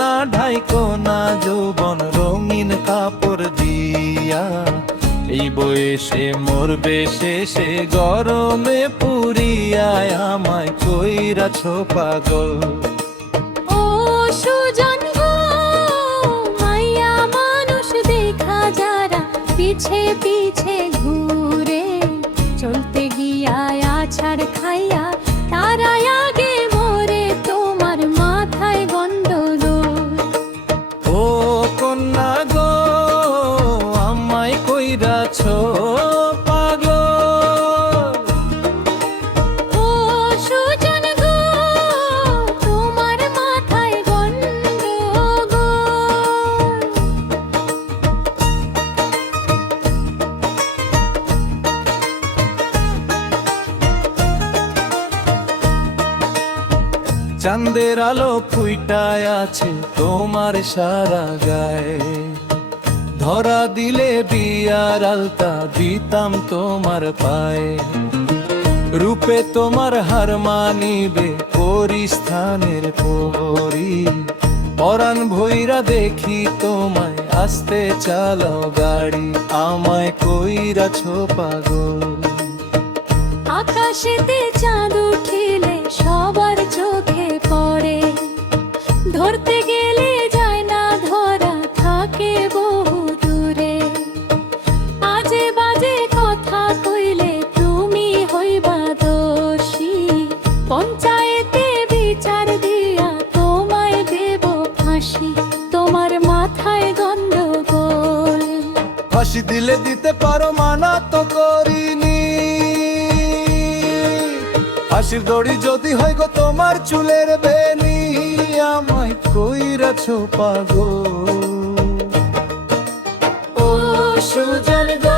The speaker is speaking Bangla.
না ঢাইকো না যৌবন রঙিন কাপড় দিয়া, এই বয়সে মরবে শেষে গরমে পুরিয়ায়, আমায় কইরাছো পাগল। ও সুজন গো, মাইয়া মানুষ দেখা যারা পিছে পিছে ঘুরে, চলতে গিয়া আছাড় খাইয়া তারা আগে মরে, তোমার মাথায় গন্ডগোল। ও কন্যা গো, আমায় কইরাছো পাগল। ও সুজন গো, তোমার মাথায় গন্ডগোল। চাঁদের আলো ফুইটায় আছে তোমার সারা গায়ে, ধরা দিলে বিয়ার আলতা দিতাম তোমার পায়ে। রূপে তোমার হার মানিবে পরিস্থানের পরি, পরাণ ভৈরা দেখি তোমায় আসতে চালাও গাড়ি, আমায় কইরাছো পাগল। আকাশেতে চাঁদ উঠিলে সবার চোখে পড়ে, ধরতে গেলে যায় না ধরা, থাকে বহু দূরে। আজে বাজে কথা কইলে তুমি হইবা দোষী, পঞ্চায়েতে বিচার দিয়া তোমায় দেব ফাঁসি, তোমার মাথায় গন্ডগোল। ফাঁসি দিলে দিতে পারো, মানা তো করিনি। ফাঁসির দড়ি যদি হয় গো তোমার চুলের বেনি, আমায় কইরাছো পাগল। ও সুজন গো,